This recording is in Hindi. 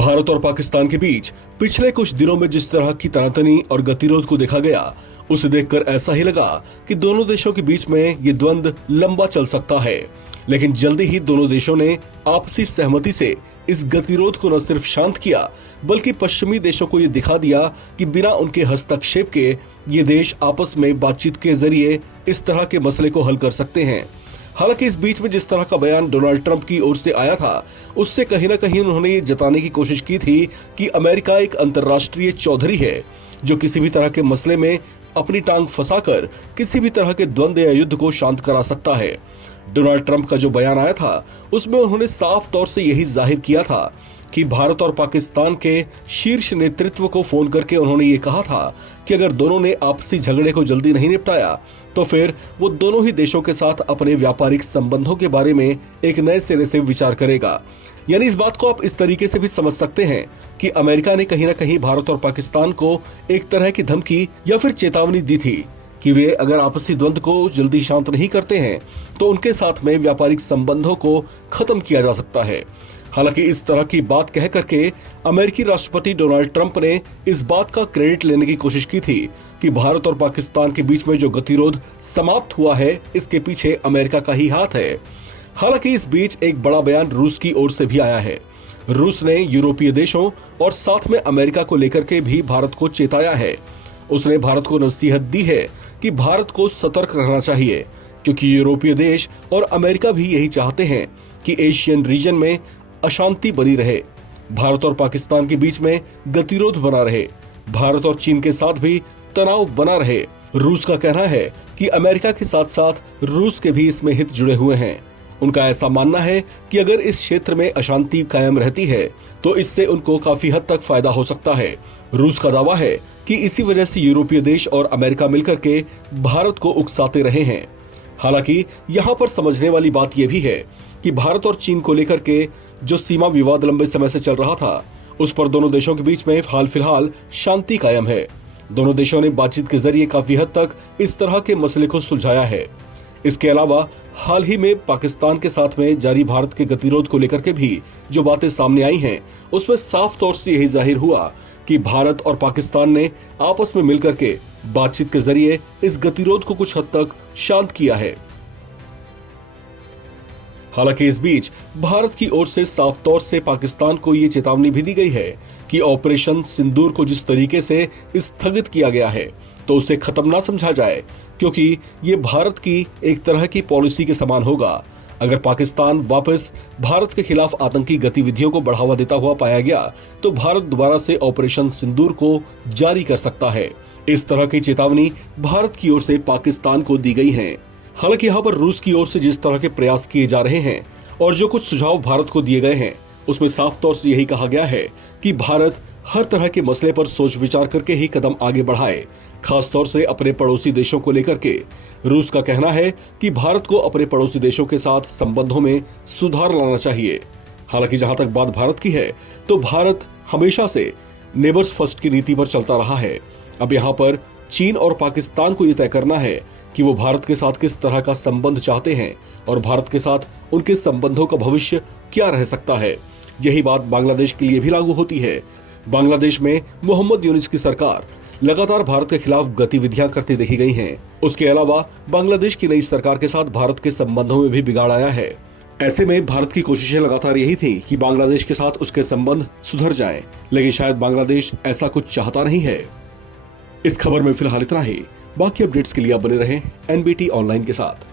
भारत और पाकिस्तान के बीच पिछले कुछ दिनों में जिस तरह की तनातनी और गतिरोध को देखा गया, उसे देखकर ऐसा ही लगा कि दोनों देशों के बीच में ये द्वंद लंबा चल सकता है। लेकिन जल्दी ही दोनों देशों ने आपसी सहमति से इस गतिरोध को न सिर्फ शांत किया, बल्कि पश्चिमी देशों को ये दिखा दिया कि बिना उनके हस्तक्षेप के ये देश आपस में बातचीत के जरिए इस तरह के मसले को हल कर सकते हैं। हालांकि इस बीच में जिस तरह का बयान डोनाल्ड ट्रंप की ओर से आया था, उससे कहीं न कहीं उन्होंने ये जताने की कोशिश की थी कि अमेरिका एक अंतर्राष्ट्रीय चौधरी है जो किसी भी तरह के मसले में अपनी टांग फंसाकर किसी भी तरह के द्वंद या युद्ध को शांत करा सकता है। डोनाल्ड ट्रंप का जो बयान आया था, उसमें उन्होंने साफ तौर से यही जाहिर किया था कि भारत और पाकिस्तान के शीर्ष नेतृत्व को फोन करके उन्होंने ये कहा था कि अगर दोनों ने आपसी झगड़े को जल्दी नहीं निपटाया तो फिर वो दोनों ही देशों के साथ अपने व्यापारिक संबंधों के बारे में एक नए सिरे से विचार करेगा। यानी इस बात को आप इस तरीके से भी समझ सकते हैं कि अमेरिका ने कहीं न कहीं भारत और पाकिस्तान को एक तरह की धमकी या फिर चेतावनी दी थी कि वे अगर आपसी द्वंद को जल्दी शांत नहीं करते हैं तो उनके साथ में व्यापारिक संबंधों को खत्म किया जा सकता है। हालांकि इस तरह की बात कह करके अमेरिकी राष्ट्रपति डोनाल्ड ट्रंप ने इस बात का क्रेडिट लेने की कोशिश की थी कि भारत और पाकिस्तान के बीच में जो गतिरोध समाप्त हुआ है, इसके पीछे अमेरिका का ही हाथ है। हालांकि इस बीच एक बड़ा बयान रूस की ओर से भी आया है। रूस ने यूरोपीय देशों और साथ में अमेरिका को लेकर के भी भारत को चेताया है। उसने भारत को नसीहत दी है कि भारत को सतर्क रहना चाहिए, क्योंकि यूरोपीय देश और अमेरिका भी यही चाहते हैं कि एशियन रीजन में अशांति बनी रहे, भारत और पाकिस्तान के बीच में गतिरोध बना रहे, भारत और चीन के साथ भी तनाव बना रहे। रूस का कहना है कि अमेरिका के साथ साथ रूस के भी इसमें हित जुड़े हुए हैं। उनका ऐसा मानना है कि अगर इस क्षेत्र में अशांति कायम रहती है तो इससे उनको काफी हद तक फायदा हो सकता है। रूस का दावा है कि इसी वजह से यूरोपीय देश और अमेरिका मिलकर के भारत को उकसाते रहे हैं। हालांकि यहाँ पर समझने वाली बात यह भी है कि भारत और चीन को लेकर के जो सीमा विवाद लंबे समय से चल रहा था, उस पर दोनों देशों के बीच में हाल फिलहाल शांति कायम है। दोनों देशों ने बातचीत के जरिए काफी हद तक इस तरह के मसले को सुलझाया है। इसके अलावा हाल ही में पाकिस्तान के साथ में जारी भारत के गतिरोध को लेकर के भी जो बातें सामने आई हैं, उसमें साफ तौर से यही जाहिर हुआ कि भारत और पाकिस्तान ने आपस में मिलकर के बातचीत के जरिए इस गतिरोध को कुछ हद तक शांत किया है। हालांकि इस बीच भारत की ओर से साफ तौर से पाकिस्तान को ये चेतावनी भी दी गई है कि ऑपरेशन सिंदूर को जिस तरीके से स्थगित किया गया है तो उसे खत्म ना समझा जाए, क्योंकि ये भारत की एक तरह की पॉलिसी के समान होगा। अगर पाकिस्तान वापस भारत के खिलाफ आतंकी गतिविधियों को बढ़ावा देता हुआ पाया गया तो भारत दोबारा से ऑपरेशन सिंदूर को जारी कर सकता है। इस तरह की चेतावनी भारत की ओर से पाकिस्तान को दी गई है। हालांकि यहाँ पर रूस की ओर से जिस तरह के प्रयास किए जा रहे हैं और जो कुछ सुझाव भारत को दिए गए हैं, उसमें साफ तौर से यही कहा गया है कि भारत हर तरह के मसले पर सोच विचार करके ही कदम आगे बढ़ाए, खास तौर से अपने पड़ोसी देशों को लेकर के। रूस का कहना है कि भारत को अपने पड़ोसी देशों के साथ संबंधों में सुधार लाना चाहिए। हालांकि जहां तक बात भारत की है तो भारत हमेशा से नेबर्स फर्स्ट की नीति पर चलता रहा है। अब यहाँ पर चीन और पाकिस्तान को यह तय करना है कि वो भारत के साथ किस तरह का संबंध चाहते हैं और भारत के साथ उनके संबंधों का भविष्य क्या रह सकता है। यही बात बांग्लादेश के लिए भी लागू होती है। बांग्लादेश में मोहम्मद यूनिस की सरकार लगातार भारत के खिलाफ गतिविधियां करती देखी गई हैं। उसके अलावा बांग्लादेश की नई सरकार के साथ भारत के संबंधों में भी बिगाड़ आया है। ऐसे में भारत की कोशिशें लगातार यही थी कि बांग्लादेश के साथ उसके संबंध सुधर जाएं, लेकिन शायद बांग्लादेश ऐसा कुछ चाहता नहीं है। इस खबर में फिलहाल इतना ही। बाकी अपडेट्स के लिए आप बने रहें एनबीटी ऑनलाइन के साथ।